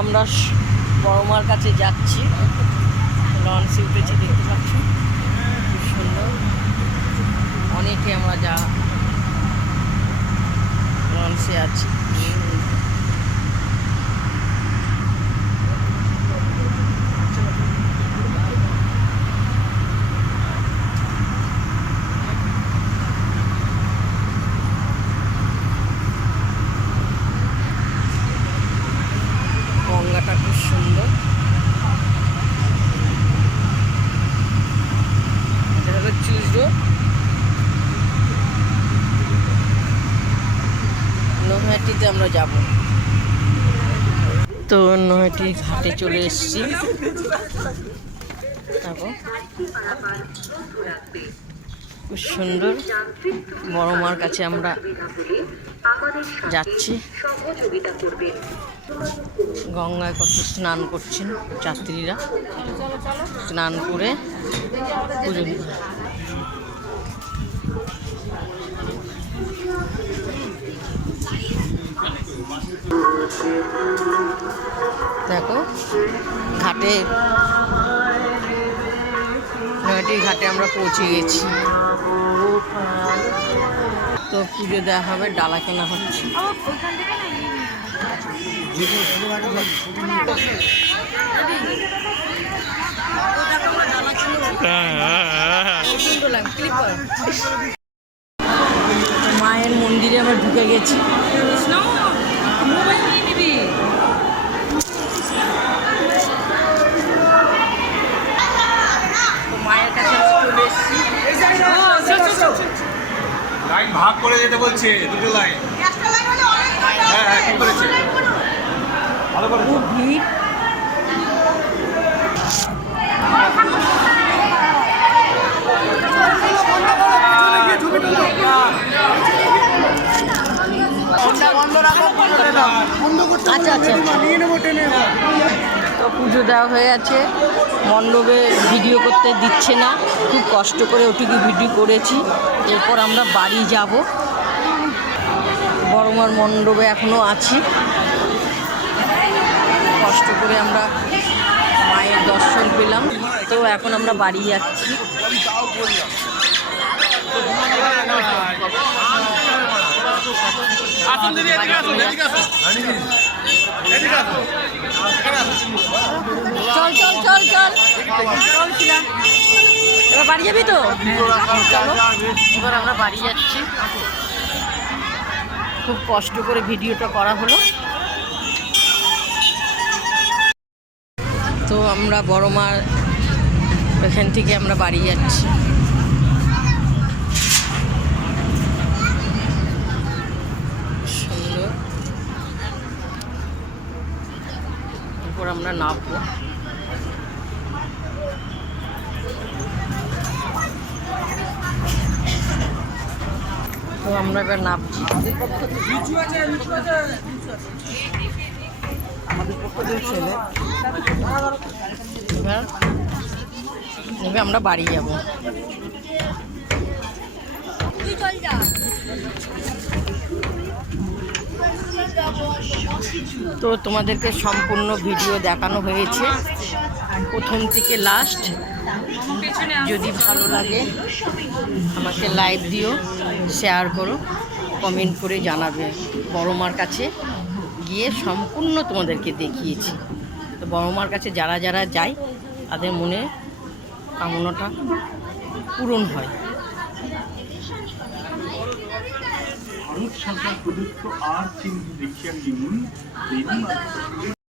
আমরা বড় মার কাছে যাচ্ছি, লঞ্চে উঠেছি, দেখতে পাচ্ছি খুব সুন্দর। অনেকে আমরা যা লঞ্চে আছি। গঙ্গাটা খুব সুন্দর। এটা হলো চুজরো, নৈহাটিতে আমরা যাব। তো নৈহাটি ঘাটে চলে এসেছি। খুব সুন্দর, বড় মার কাছে আমরা যাচ্ছি। গঙ্গায় কত স্নান করছেন যাত্রীরা, স্নান করে পুজো দিতে। দেখো ঘাটে, নৈহাটির ঘাটে আমরা পৌঁছে গেছি। তো পুজো দেওয়া হবে, ডালা কেনা হচ্ছে। মায়ের মন্দিরে আমরা ঢুকে গেছি। মায়ের কাছে চলে এসেছি। লাইন ভাগ করে যেতে বলছে, দুটো লাইন। হ্যাঁ হ্যাঁ ঠিক করেছে, ভালো করে। খুব ভিড়। আচ্ছা আচ্ছা, তো পুজো দেওয়া হয়ে আছে। মণ্ডপে ভিডিও করতে দিচ্ছে না, খুব কষ্ট করে ওটুকু ভিডিও করেছি। এরপর আমরা বাড়ি যাব। বড় মার মণ্ডপে এখনও আছি, কষ্ট করে আমরা মায়ের দর্শন পেলাম। তো এখন আমরা বাড়ি যাচ্ছি। চল চল চল চল চলছিলাম, এবার বাড়ি যাবি তো? চলো, এবার আমরা বাড়ি যাচ্ছি। খুব কষ্ট করে ভিডিওটা করা হলো। তো আমরা বড় মার এখান থেকে আমরা বাড়ি যাচ্ছি। সুন্দর, এরপর আমরা নামবো। তো আমরা এবার নামছি। এবার আমরা বাড়ি যাব। তো তোমাদেরকে সম্পূর্ণ ভিডিও দেখানো হয়েছে, প্রথম থেকে লাস্ট। যদি ভালো লাগে আমাকে লাইক দিও, শেয়ার করো, কমেন্ট করে জানাবে। বড় মার কাছে গিয়ে সম্পূর্ণ তোমাদেরকে দেখিয়েছি। তো বড় মার কাছে যারা যারা যায় তাদের মনে কামনাটা পূরণ হয়। ভারত সরকার প্রদত্ত আর চিহ্ন দেখিয়া